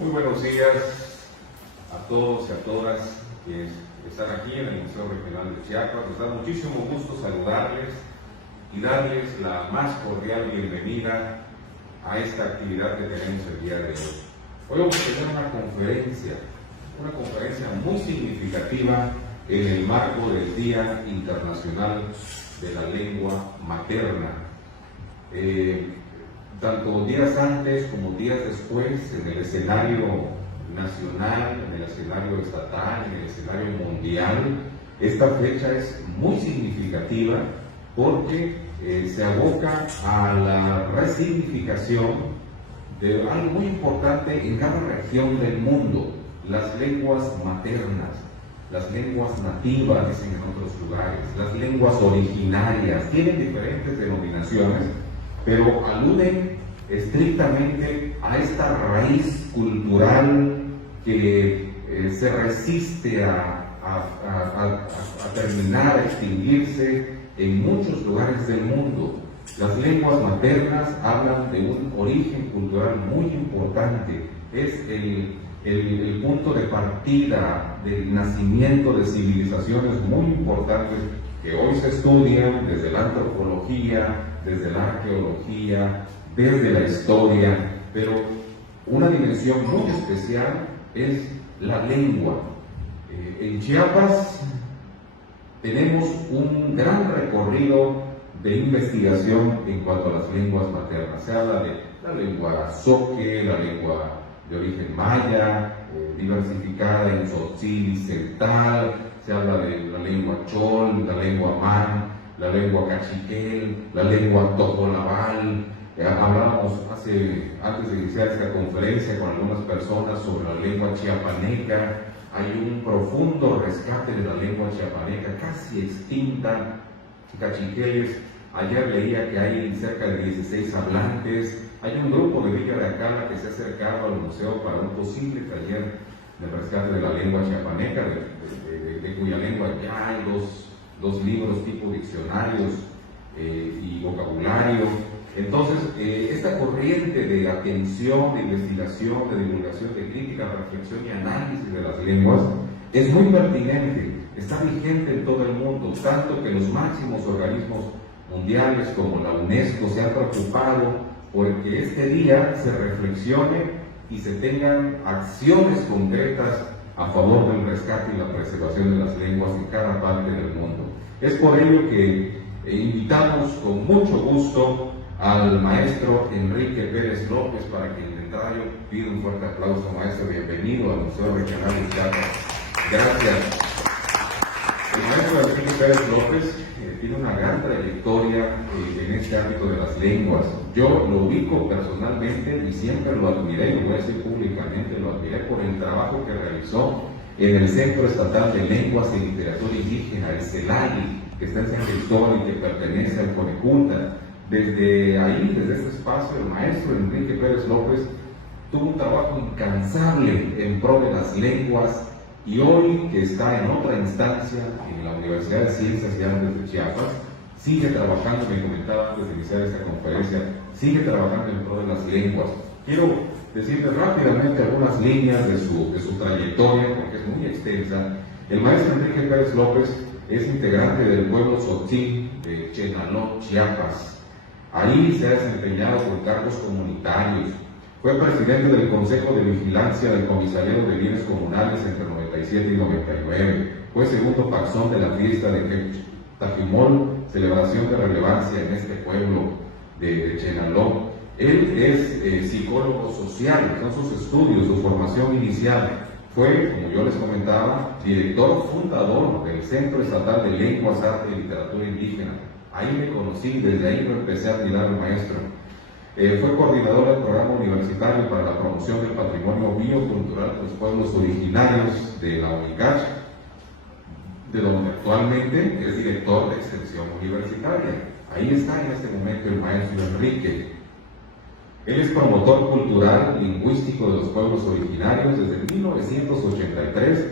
Muy buenos días a todos y a todas que están aquí en el Museo Regional de Chiapas. Nos da muchísimo gusto saludarles y darles la más cordial bienvenida a esta actividad que tenemos el día de hoy. Hoy vamos a tener una conferencia muy significativa en el marco del Día Internacional de la Lengua Materna. Tanto días antes como días después, en el escenario nacional, en el escenario estatal, en el escenario mundial, esta fecha es muy significativa porque se aboca a la resignificación de algo muy importante en cada región del mundo: las lenguas maternas, las lenguas nativas, dicen en otros lugares, las lenguas originarias. Tienen diferentes denominaciones, pero aluden estrictamente a esta raíz cultural que se resiste a terminar, a extinguirse en muchos lugares del mundo. Las lenguas maternas hablan de un origen cultural muy importante, es el punto de partida del nacimiento de civilizaciones muy importantes que hoy se estudian desde la antropología, desde la arqueología, desde la historia, pero una dimensión muy especial es la lengua. En Chiapas tenemos un gran recorrido de investigación en cuanto a las lenguas maternas. Se habla de la lengua zoque, la lengua de origen maya, diversificada en tzotzil y celtal. Se habla de la lengua chol, la lengua man, la lengua cachiquel, la lengua tojolabal. Hablábamos antes de iniciar esta conferencia con algunas personas sobre la lengua chiapaneca. Hay un profundo rescate de la lengua chiapaneca, casi extinta. Cachiqueles, ayer leía que hay cerca de 16 hablantes. Hay un grupo de Villa de Acala que se ha acercado al museo para un posible taller de rescate de la lengua chiapaneca, de cuya lengua ya hay dos libros tipo diccionarios y vocabulario. Entonces, esta corriente de atención, de investigación, de divulgación, de crítica, reflexión y análisis de las lenguas es muy pertinente, está vigente en todo el mundo, tanto que los máximos organismos mundiales como la UNESCO se han preocupado por que este día se reflexione y se tengan acciones concretas a favor del rescate y la preservación de las lenguas en cada parte del mundo. Es por ello que invitamos con mucho gusto al maestro Enrique Pérez López para que en entrada yo pido un fuerte aplauso. Maestro, bienvenido al Museo Regional de Chiapas. Gracias. El maestro Enrique Pérez López tiene una gran trayectoria en este ámbito de las lenguas. Yo lo ubico personalmente y siempre lo admiré, lo voy a decir públicamente, lo admiré por el trabajo que realizó en el Centro Estatal de Lenguas y Literatura Indígena, el CELAI, que está en Centro Histórico y que pertenece al Coneculta. Desde ahí, desde este espacio, el maestro Enrique Pérez López tuvo un trabajo incansable en pro de las lenguas, y hoy que está en otra instancia, en la Universidad de Ciencias y Artes de Chiapas, sigue trabajando, me comentaba antes de iniciar esta conferencia, sigue trabajando en pro de las lenguas. Quiero decirles rápidamente algunas líneas de su trayectoria, porque es muy extensa. El maestro Enrique Pérez López es integrante del pueblo tzotzil de Chenaló, Chiapas. Ahí se ha desempeñado por cargos comunitarios. Fue presidente del Consejo de Vigilancia del Comisariado de Bienes Comunales entre 97 y 99. Fue segundo taxón de la fiesta de Tajimol, celebración de relevancia en este pueblo de Chenaló. Él es psicólogo social, son sus estudios, su formación inicial. Fue, como yo les comentaba, director fundador del Centro Estatal de Lenguas, Arte y Literatura Indígena. Ahí me conocí, desde ahí me empecé a admirar al maestro. Fue coordinador del programa universitario para la promoción del patrimonio biocultural de los pueblos originarios de la UNICACH, de donde actualmente es director de extensión universitaria. Ahí está en este momento el maestro Enrique. Él es promotor cultural lingüístico de los pueblos originarios desde 1983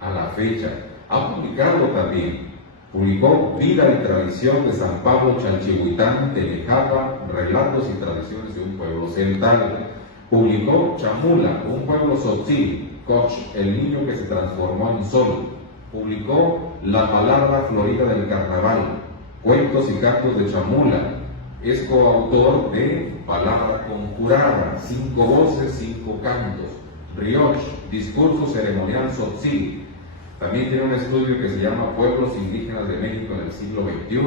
a la fecha. Ha publicado también. Publicó Vida y Tradición de San Pablo Chalchihuitán, Tenejapa, Relatos y Tradiciones de un Pueblo Celtal. Publicó Chamula, un pueblo tzotzil, Koch, el niño que se transformó en sol. Publicó La palabra florida del carnaval, cuentos y cantos de Chamula. Es coautor de Palabra conjurada, 5 voces, 5 cantos. Rioch, discurso ceremonial tzotzil. También tiene un estudio que se llama Pueblos indígenas de México en el siglo XXI,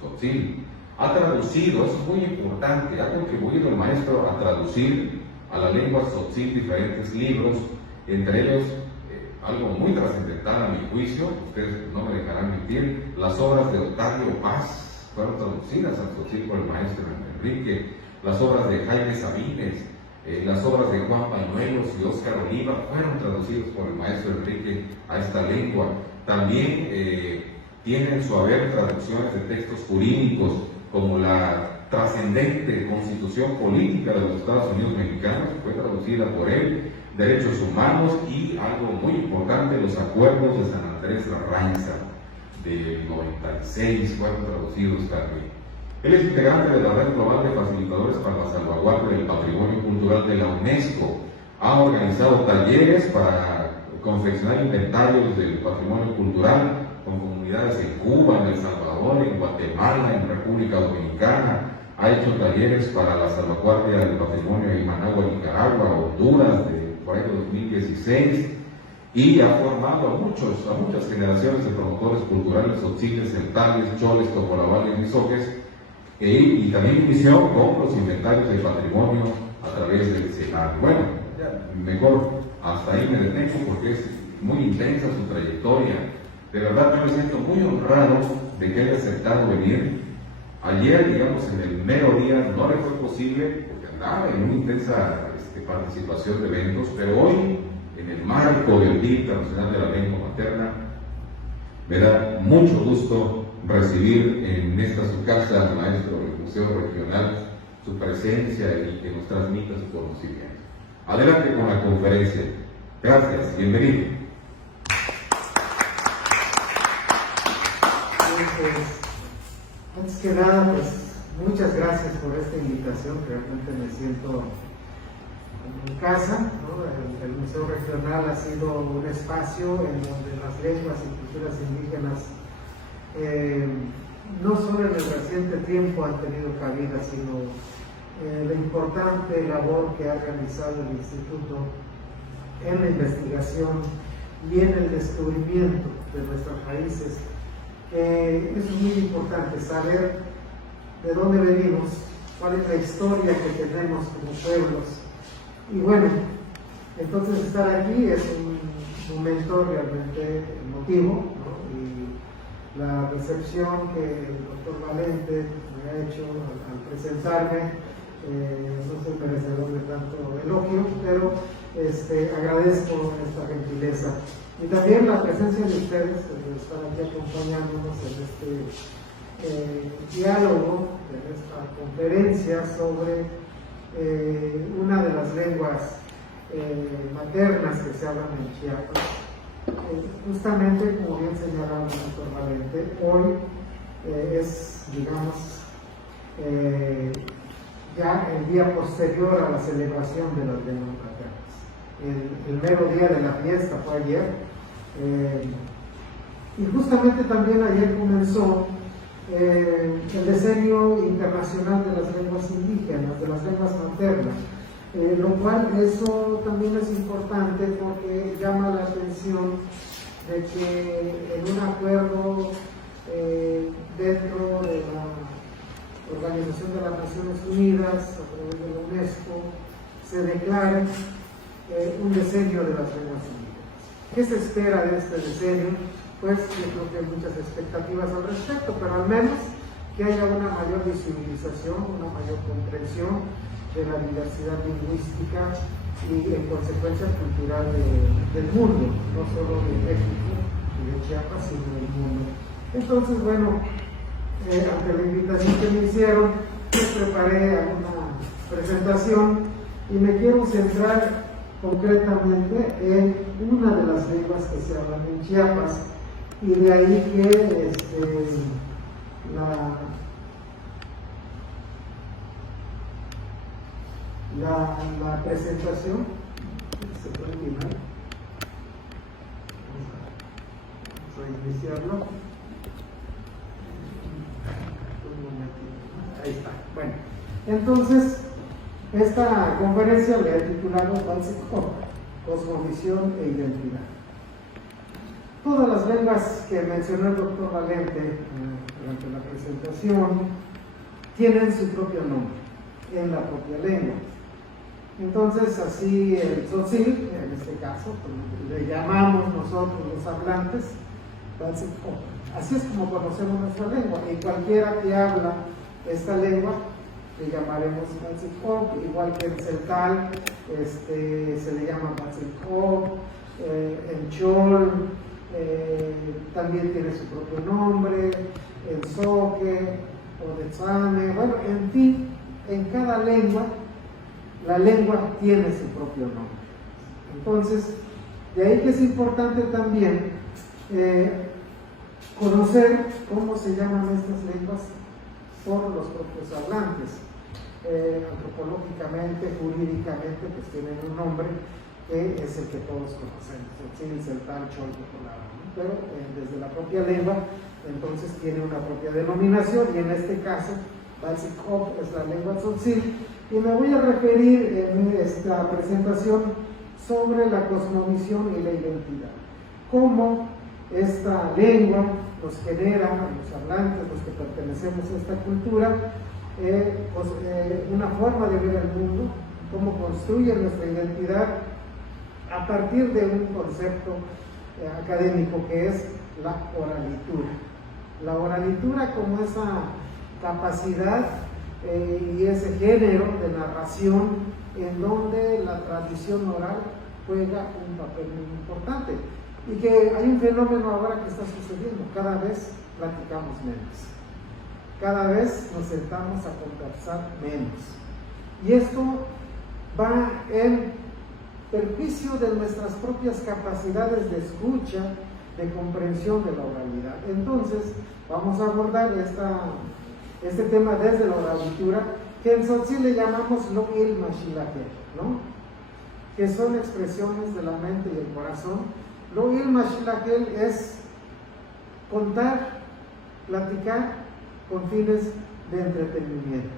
tzotzil. Ha traducido, es muy importante, ha contribuido el maestro a traducir a la lengua tzotzil diferentes libros, entre ellos algo muy trascendental a mi juicio, ustedes no me dejarán mentir, las obras de Octavio Paz fueron traducidas al tzotzil por el maestro Enrique, las obras de Jaime Sabines, las obras de Juan Pañuelos y Óscar Oliva fueron traducidos por el maestro Enrique a esta lengua. También tiene en su haber traducciones de textos jurídicos como la trascendente Constitución Política de los Estados Unidos Mexicanos, que fue traducida por él, Derechos Humanos y algo muy importante, los Acuerdos de San Andrés Larrainza del 96 fueron traducidos también. Él es integrante de la Red Global de Facilitadores para la Salvaguardia del Patrimonio Cultural de la UNESCO. Ha organizado talleres para confeccionar inventarios del patrimonio cultural con comunidades en Cuba, en El Salvador, en Guatemala, en República Dominicana. Ha hecho talleres para la salvaguardia del patrimonio en Managua, Nicaragua, Honduras, por ahí de 2016, y ha formado a muchas generaciones de promotores culturales, tzotziles, celtales, choles, topolabales, misoques, y también inició con los inventarios de patrimonio a través del CENAR. Bueno, mejor hasta ahí me detengo porque es muy intensa su trayectoria. De verdad yo me siento muy honrado de que haya aceptado venir. Ayer, digamos, en el mero día no le fue posible porque andaba en una intensa participación de eventos, pero hoy, en el marco del Día Internacional de la Lengua Materna, me da mucho gusto recibir en esta su casa al maestro del Museo Regional, su presencia y que nos transmita su conocimiento. Adelante con la conferencia. Gracias, bienvenido. Antes que nada, pues muchas gracias por esta invitación, realmente me siento en casa, ¿no? El Museo Regional ha sido un espacio en donde las lenguas y culturas indígenas no solo en el reciente tiempo han tenido cabida, sino la importante labor que ha realizado el Instituto en la investigación y en el descubrimiento de nuestras raíces. Eso es muy importante, saber de dónde venimos, cuál es la historia que tenemos como pueblos. Y bueno, entonces estar aquí es un momento realmente emotivo, ¿no? Y la recepción que el doctor Valente me ha hecho al presentarme, no soy merecedor de tanto elogio, pero agradezco esta gentileza. Y también la presencia de ustedes, de estar aquí acompañándonos en este diálogo, en esta conferencia sobre una de las lenguas maternas que se hablan en Chiapas. Justamente, como bien señalaba el doctor Valente, hoy es, digamos, ya el día posterior a la celebración de las lenguas maternas. El mero día de la fiesta fue ayer, y justamente también ayer comenzó el Decenio Internacional de las Lenguas Indígenas, de las lenguas maternas, lo cual eso también es importante porque llama la atención de que en un acuerdo dentro de la Organización de las Naciones Unidas, a través de la UNESCO, se declara un decenio de las lenguas indígenas. ¿Qué se espera de este decenio? Pues yo creo que hay muchas expectativas al respecto, pero al menos que haya una mayor visibilización, una mayor comprensión de la diversidad lingüística y en consecuencia cultural del mundo, no solo de México y de Chiapas, sino del mundo. Entonces, bueno, ante la invitación que me hicieron, pues preparé una presentación y me quiero centrar concretamente en una de las lenguas que se hablan en Chiapas, y de ahí que la presentación. Se puede mirar. Vamos a iniciarlo. Un momentito. Ahí está. Bueno, entonces, esta conferencia le he titulado Cosmovisión e Identidad. Todas las lenguas que mencionó el doctor Valente durante la presentación tienen su propio nombre en la propia lengua. Entonces, así el tzotzil, en este caso, le llamamos nosotros los hablantes, así es como conocemos nuestra lengua. Y cualquiera que habla esta lengua, le llamaremos Batzilkop, igual que el celtal, se le llama Batzilkop, el chol, también tiene su propio nombre, el zoque o de tzame, bueno, en fin, en cada lengua, la lengua tiene su propio nombre. Entonces, de ahí que es importante también conocer cómo se llaman estas lenguas por los propios hablantes. Antropológicamente, jurídicamente, pues tienen un nombre que es el que todos conocemos, el celtal, chol, colado, ¿no? Pero desde la propia lengua, entonces tiene una propia denominación, y en este caso, Batzilkop es la lengua tzotzil, y me voy a referir en esta presentación sobre la cosmovisión y la identidad. Cómo esta lengua nos genera, a los hablantes, los que pertenecemos a esta cultura, una forma de ver el mundo, cómo construye nuestra identidad a partir de un concepto académico que es la oralitura. La oralitura como esa capacidad y ese género de narración en donde la tradición oral juega un papel muy importante, y que hay un fenómeno ahora que está sucediendo: cada vez platicamos menos, cada vez nos sentamos a conversar menos, y esto va en perjuicio de nuestras propias capacidades de escucha, de comprensión de la oralidad. Entonces vamos a abordar este tema desde la oralitura, que en tzotzil le llamamos Lo'il Mashilakel, ¿no? Que son expresiones de la mente y el corazón. Lo'il Mashilakel es contar, platicar con fines de entretenimiento,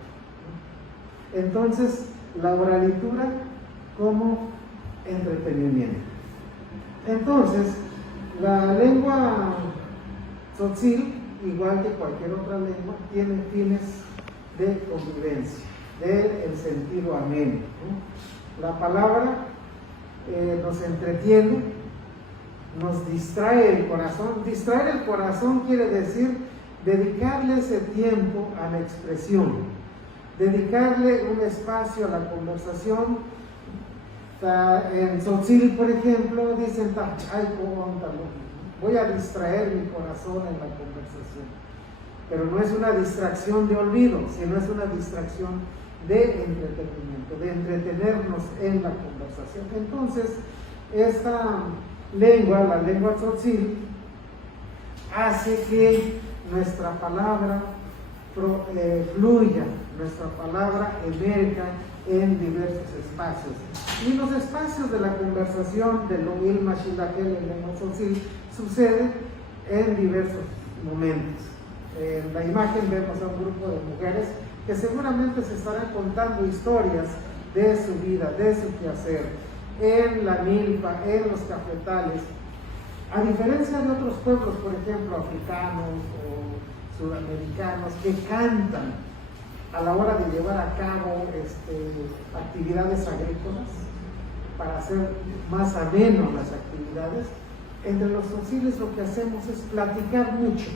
¿no? Entonces, la oralitura como entretenimiento. Entonces, la lengua tzotzil, igual que cualquier otra lengua, tiene fines de convivencia, del sentido ameno, ¿no? La palabra nos entretiene, nos distrae el corazón. Distraer el corazón quiere decir dedicarle ese tiempo a la expresión, dedicarle un espacio a la conversación. En tzotzil, por ejemplo, dicen: voy a distraer mi corazón en la conversación. Pero no es una distracción de olvido, sino es una distracción de entretenimiento, de entretenernos en la conversación. Entonces, esta lengua, la lengua tzotzil, hace que nuestra palabra fluya, nuestra palabra emerja en diversos espacios. Y los espacios de la conversación de Lo'il Mashilakel en lengua tzotzil suceden en diversos momentos. En la imagen vemos a un grupo de mujeres que seguramente se estarán contando historias de su vida, de su quehacer, en la milpa, en los cafetales. A diferencia de otros pueblos, por ejemplo, africanos o sudamericanos, que cantan a la hora de llevar a cabo actividades agrícolas, para hacer más ameno las actividades, entre los tzotzil lo que hacemos es platicar mucho.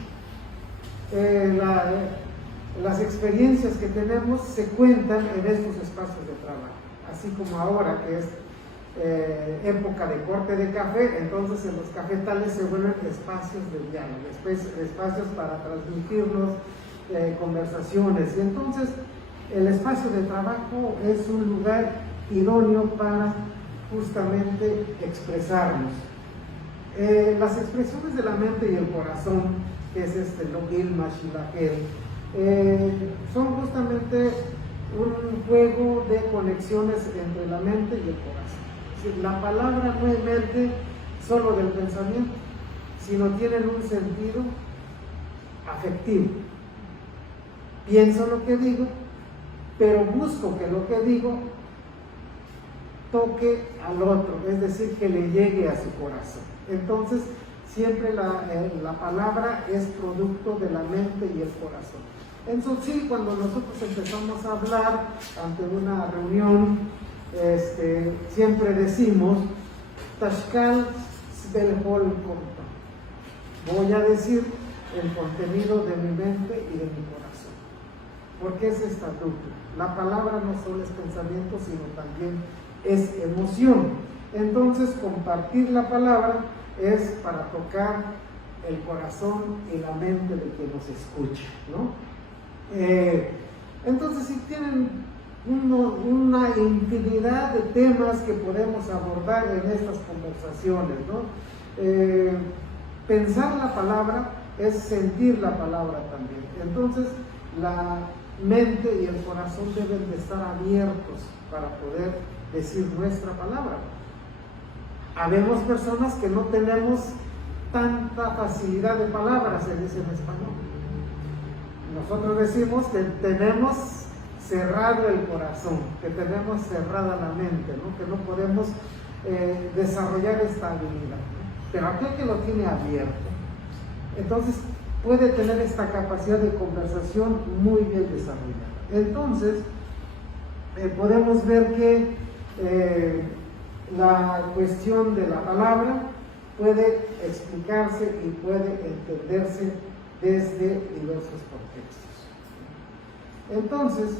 Las experiencias que tenemos se cuentan en estos espacios de trabajo, así como ahora que es época de corte de café, entonces en los cafetales se vuelven espacios de diálogo, espacios para transmitirnos conversaciones, y entonces el espacio de trabajo es un lugar idóneo para justamente expresarnos. Las expresiones de la mente y el corazón, que es Lo'il Mashilakel, son justamente un juego de conexiones entre la mente y el corazón. Es decir, la palabra no emerge solo del pensamiento, sino tienen un sentido afectivo. Pienso lo que digo, pero busco que lo que digo toque al otro, es decir, que le llegue a su corazón. Entonces, siempre la palabra es producto de la mente y el corazón. Entonces, sí, cuando nosotros empezamos a hablar ante una reunión, siempre decimos, Tashkal Sbelhol Konta. Voy a decir el contenido de mi mente y de mi corazón. Porque es esta dupla. La palabra no solo es pensamiento, sino también es emoción. Entonces, compartir la palabra es para tocar el corazón y la mente de quien nos escucha, ¿no? Entonces, si tienen una infinidad de temas que podemos abordar en estas conversaciones, ¿no? Pensar la palabra es sentir la palabra también. Entonces, la mente y el corazón deben de estar abiertos para poder decir nuestra palabra. Habemos personas que no tenemos tanta facilidad de palabras, se dice en español. Nosotros decimos que tenemos cerrado el corazón, que tenemos cerrada la mente, ¿no? Que no podemos desarrollar esta habilidad, ¿no? Pero aquel que lo tiene abierto, entonces puede tener esta capacidad de conversación muy bien desarrollada. Entonces, podemos ver que la cuestión de la palabra puede explicarse y puede entenderse desde diversos contextos. Entonces,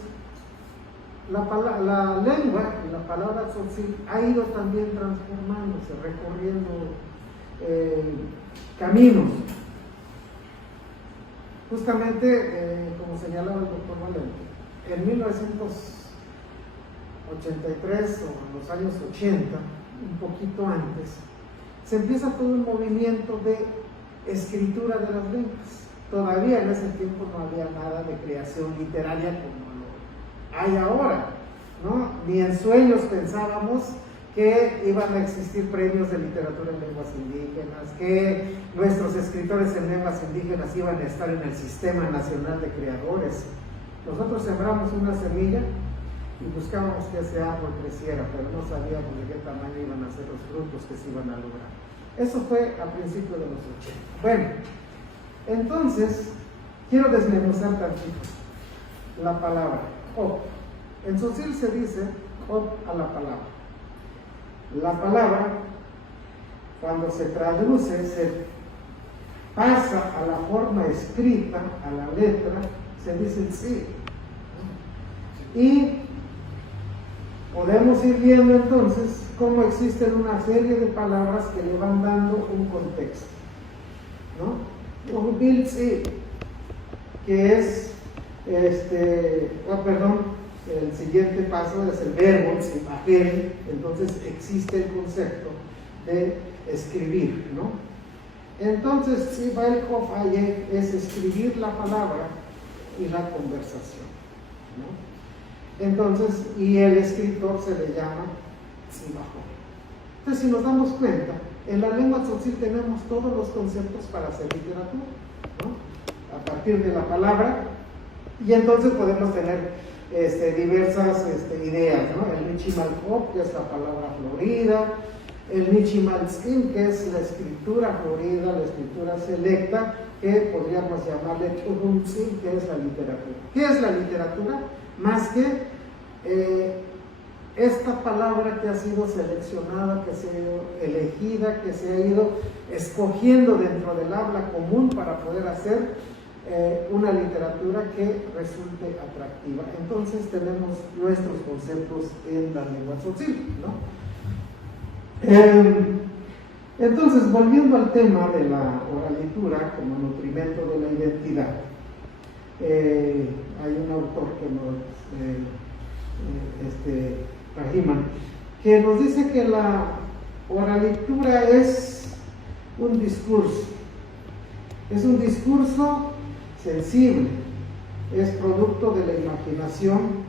la lengua, la palabra tzotzil, ha ido también transformándose, recorriendo caminos. Justamente, como señalaba el doctor Valente, en 1983 o en los años 80, un poquito antes, se empieza todo un movimiento de escritura de las lenguas. Todavía en ese tiempo no había nada de creación literaria como lo hay ahora, ¿no? Ni en sueños pensábamos que iban a existir premios de literatura en lenguas indígenas, que nuestros escritores en lenguas indígenas iban a estar en el Sistema Nacional de Creadores. Nosotros sembramos una semilla y buscábamos que ese árbol creciera, pero no sabíamos de qué tamaño iban a ser los frutos que se iban a lograr. Eso fue a principios de los 80. Bueno, entonces, quiero desmenuzar tantito la palabra op. En Tzotzil se dice op a la palabra. La palabra, cuando se traduce, se pasa a la forma escrita, a la letra, se dice sí. Y podemos ir viendo entonces cómo existen una serie de palabras que le van dando un contexto, ¿no? Que es, el siguiente paso es el verbo, entonces existe el concepto de escribir, ¿no? Entonces, es escribir la palabra y la conversación, ¿no? Entonces, y el escritor se le llama Tzibajo. Entonces, si nos damos cuenta, en la lengua tzotzil tenemos todos los conceptos para hacer literatura, ¿no? A partir de la palabra, y entonces podemos tener diversas ideas, ¿no? El Michimalcop, que es la palabra florida, el Michimalskin, que es la escritura florida, la escritura selecta, que podríamos llamarle Tuhumtzin, que es la literatura. ¿Qué es la literatura? Más que esta palabra que ha sido seleccionada, que se ha ido elegida, que se ha ido escogiendo dentro del habla común para poder hacer una literatura que resulte atractiva. Entonces tenemos nuestros conceptos en la lengua tzotzil, ¿no? Entonces, volviendo al tema de la oralitura como nutrimento de la identidad, hay un autor que Rahiman, que nos dice que la oralitura es un discurso sensible, es producto de la imaginación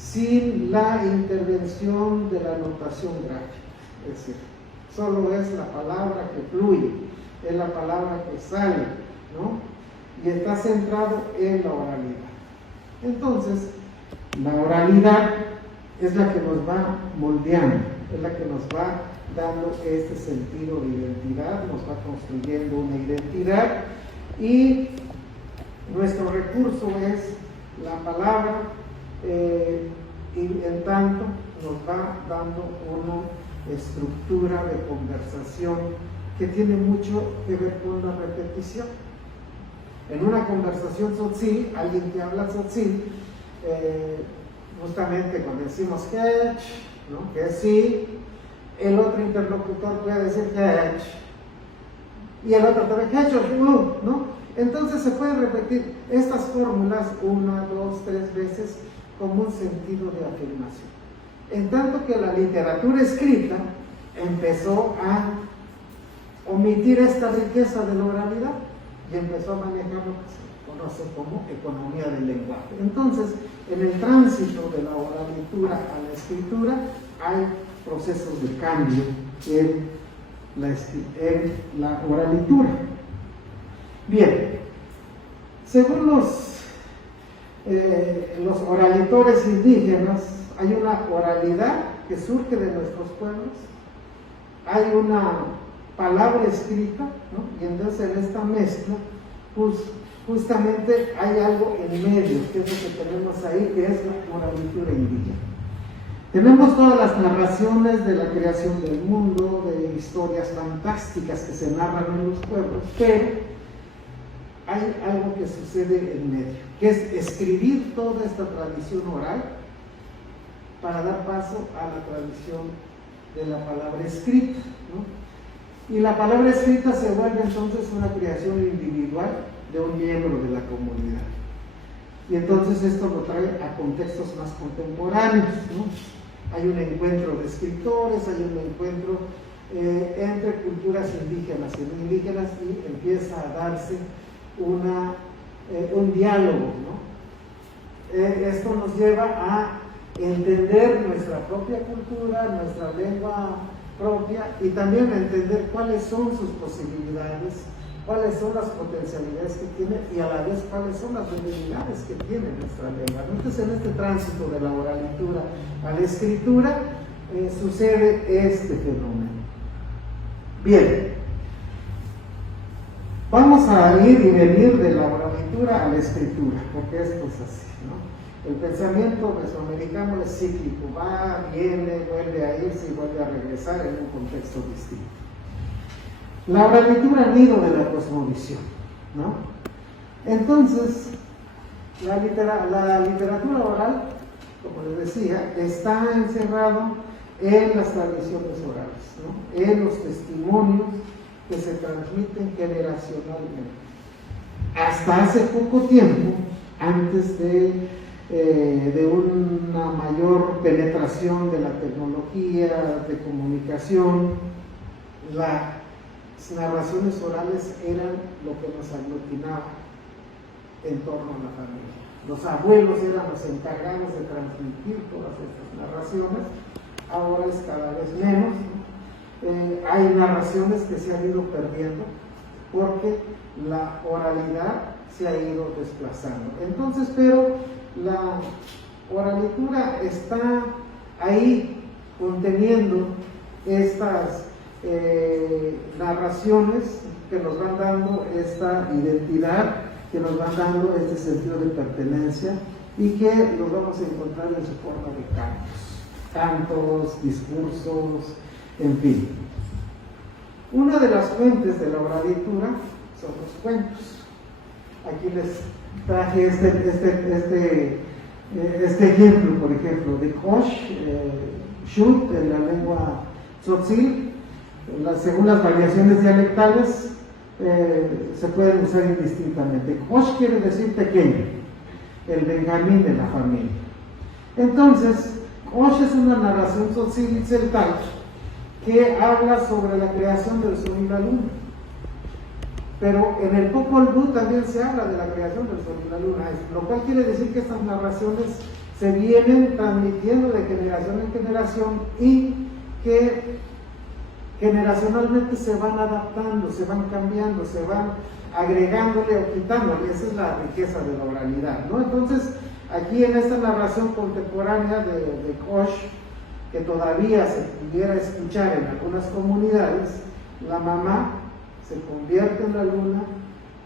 sin la intervención de la notación gráfica. Es decir, solo es la palabra que fluye, es la palabra que sale, ¿no? Y está centrado en la oralidad. Entonces, la oralidad es la que nos va moldeando, es la que nos va dando este sentido de identidad, nos va construyendo una identidad, y nuestro recurso es la palabra, y en tanto nos va dando una estructura de conversación que tiene mucho que ver con la repetición. En una conversación tzotzil, alguien que habla tzotzil, justamente cuando decimos hech, ¿no? Que sí, el otro interlocutor puede decir hech, y el otro también hech, ¿no? Entonces se pueden repetir estas fórmulas 1, 2, 3 veces como un sentido de afirmación. En tanto que la literatura escrita empezó a omitir esta riqueza de la oralidad y empezó a manejar lo que se conoce como economía del lenguaje. Entonces, en el tránsito de la oralitura a la escritura hay procesos de cambio en la oralitura. Bien, según los oralitores indígenas, hay una oralidad que surge de nuestros pueblos, hay una palabra escrita, ¿no? Y entonces en esta mezcla, pues justamente hay algo en medio, que es lo que tenemos ahí, que es la oralitura indígena. Tenemos todas las narraciones de la creación del mundo, de historias fantásticas que se narran en los pueblos, pero hay algo que sucede en medio, que es escribir toda esta tradición oral para dar paso a la tradición de la palabra escrita, ¿no? Y la palabra escrita se vuelve entonces una creación individual de un miembro de la comunidad. Y entonces esto lo trae a contextos más contemporáneos, ¿no? Hay un encuentro de escritores, hay un encuentro entre culturas indígenas y no indígenas, y empieza a darse un diálogo, ¿no? Esto nos lleva a entender nuestra propia cultura, nuestra lengua propia, y también a entender cuáles son sus posibilidades, cuáles son las potencialidades que tiene, y a la vez cuáles son las debilidades que tiene nuestra lengua. Entonces, en este tránsito de la oralitura a la escritura sucede este fenómeno. Bien, vamos a ir y venir de la oralitura a la escritura, porque esto es así, ¿no? El pensamiento mesoamericano es cíclico, va, viene, vuelve a irse y vuelve a regresar en un contexto distinto. La oralitura nido de la cosmovisión, ¿no? Entonces, la literatura oral, como les decía, está encerrado en las tradiciones orales, ¿no? En los testimonios que se transmiten generacionalmente. Hasta hace poco tiempo, antes de una mayor penetración de la tecnología de comunicación, las narraciones orales eran lo que nos aglutinaba en torno a la familia. Los abuelos eran los encargados de transmitir todas estas narraciones, ahora es cada vez menos. Hay narraciones que se han ido perdiendo porque la oralidad se ha ido desplazando. Entonces, pero la oralitura está ahí conteniendo estas narraciones que nos van dando esta identidad, que nos van dando este sentido de pertenencia, y que los vamos a encontrar en su forma de cantos, discursos, en fin. Una de las fuentes de la oralitura son los cuentos. Aquí les traje este ejemplo, por ejemplo, de Kosh, Shut, en la lengua tzotzil. Según las variaciones dialectales, se pueden usar indistintamente. Kosh quiere decir pequeño, el Benjamín de la familia. Entonces, Kosh es una narración tzotzil celtal que habla sobre la creación del sol y la luna. Pero en el Popol Vuh también se habla de la creación del sol y la luna, lo cual quiere decir que estas narraciones se vienen transmitiendo de generación en generación y que generacionalmente se van adaptando, se van cambiando, se van agregándole o quitándole. Esa es la riqueza de la oralidad, ¿no? Entonces, aquí en esta narración contemporánea de Kosh, que todavía se pudiera escuchar en algunas comunidades, la mamá se convierte en la luna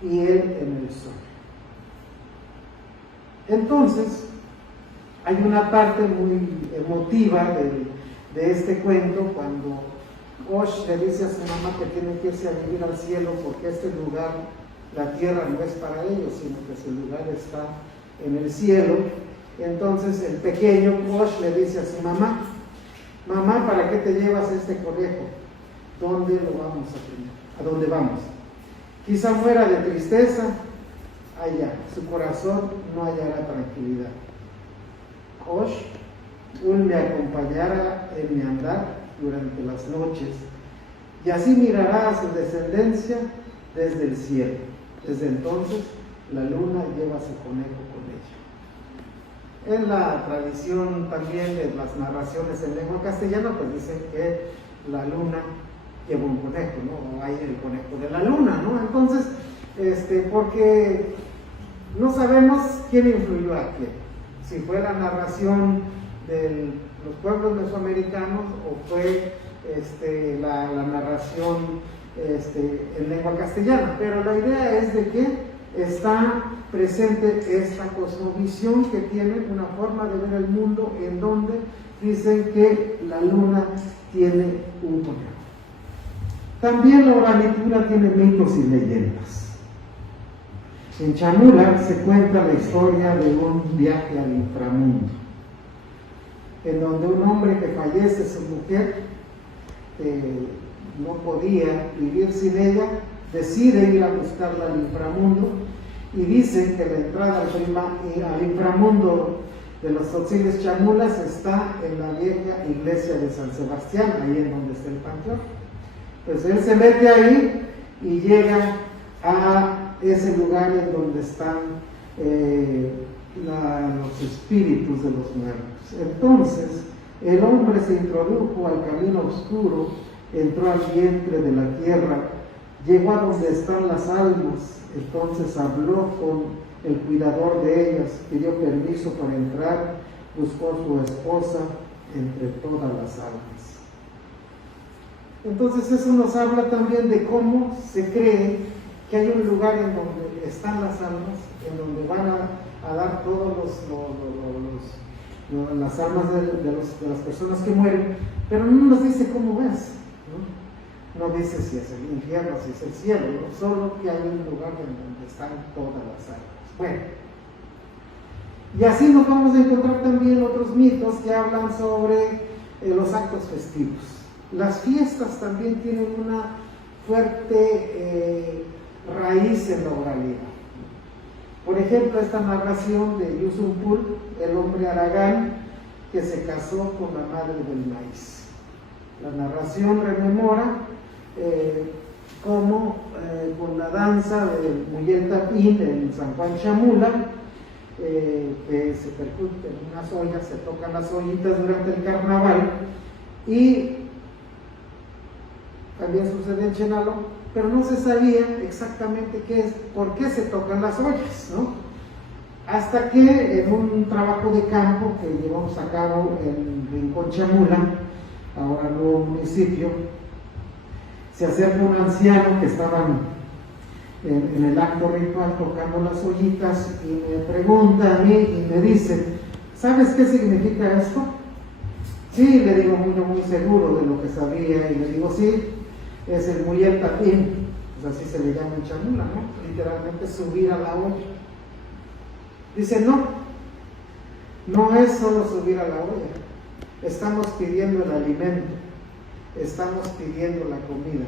y él en el sol. Entonces, hay una parte muy emotiva de este cuento cuando Kosh le dice a su mamá que tiene que irse a vivir al cielo porque este lugar, la tierra, no es para ellos, sino que su lugar está en el cielo. Entonces el pequeño Kosh le dice a su mamá: mamá, ¿para qué te llevas este conejo? ¿Dónde lo vamos a tener? ¿A dónde vamos? Quizá muera de tristeza, allá, su corazón no hallará tranquilidad. Kosh, él me acompañará en mi andar durante las noches, y así mirará a su descendencia desde el cielo. Desde entonces, la luna lleva a su conejo con ella. En la tradición también de las narraciones en lengua castellana, pues dicen que la luna lleva un conejo, ¿no? O hay el conejo de la luna, ¿no? Entonces, porque no sabemos quién influyó a quién, si fue la narración de los pueblos mesoamericanos o fue la narración en lengua castellana, pero la idea es de que está presente esta cosmovisión que tiene una forma de ver el mundo en donde dicen que la luna tiene un conejo. También la oralitura tiene mitos y leyendas. En Chamula se cuenta la historia de un viaje al inframundo, en donde un hombre que fallece, su mujer, no podía vivir sin ella, decide ir a buscarla al inframundo, y dicen que la entrada al inframundo de los Tzotziles Chamulas está en la vieja iglesia de San Sebastián, ahí en donde está el panteón. Pues él se mete ahí y llega a ese lugar en donde están los espíritus de los muertos. Entonces, el hombre se introdujo al camino oscuro, entró al vientre de la tierra, llegó a donde están las almas, entonces habló con el cuidador de ellas, pidió permiso para entrar, buscó a su esposa entre todas las almas. Entonces eso nos habla también de cómo se cree que hay un lugar en donde están las almas, en donde van a dar todos las almas de las personas que mueren, pero no nos dice cómo es, ¿no? No dice si es el infierno, si es el cielo, ¿no? Solo que hay un lugar en donde están todas las almas. Bueno, y así nos vamos a encontrar también otros mitos que hablan sobre los actos festivos. Las fiestas también tienen una fuerte raíz en la oralidad. Por ejemplo, esta narración de Yusumpul, el hombre Aragán que se casó con la madre del maíz. La narración rememora cómo con la danza del Muyel Tapín en San Juan Chamula, que se percute en unas ollas, se tocan las ollitas durante el carnaval, y también sucede en Chenalo, pero no se sabía exactamente por qué se tocan las ollas, ¿no? Hasta que en un trabajo de campo que llevamos a cabo en Rincón Chamula, ahora nuevo municipio, se acerca un anciano que estaba en el acto ritual tocando las ollitas y me pregunta a mí y me dice: ¿sabes qué significa esto? Sí, le digo muy seguro de lo que sabía, y le digo: sí, es el Muyel Tapín, pues así se le llama en Chamula, ¿no? Literalmente subir a la olla. Dice: no es solo subir a la olla, estamos pidiendo el alimento, estamos pidiendo la comida.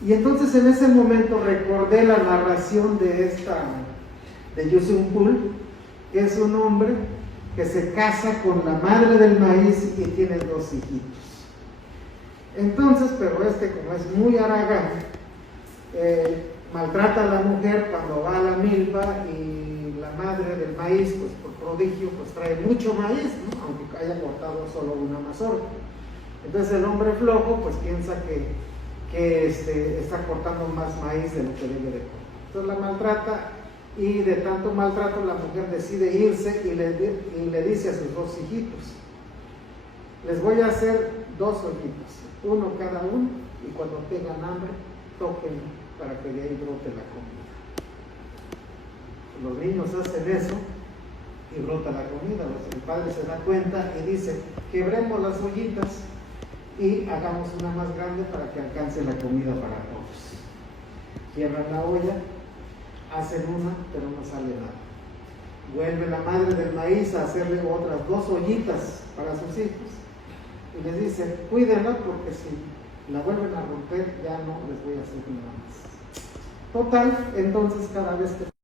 Y entonces en ese momento recordé la narración de Yusumpul, que es un hombre que se casa con la madre del maíz y tiene 2 hijitos. Entonces, pero como es muy aragán, maltrata a la mujer cuando va a la milpa, y la madre del maíz, pues por prodigio, pues trae mucho maíz, ¿no? Aunque haya cortado solo una mazorca. Entonces el hombre flojo pues piensa que está cortando más maíz de lo que debe de cortar. Entonces la maltrata, y de tanto maltrato la mujer decide irse y le dice a sus dos hijitos: les voy a hacer 2 hoyitos, uno cada uno, y cuando tengan hambre toquen para que de ahí brote la comida. Los niños hacen eso y brota la comida. El padre se da cuenta y dice: quebremos las ollitas y hagamos una más grande para que alcance la comida para todos. Quiebran la olla, hacen una, pero no sale nada. Vuelve la madre del maíz a hacerle otras 2 ollitas para sus hijos y les dice: cuídenla, porque si la vuelven a romper ya no les voy a hacer nada más. Total, entonces cada vez que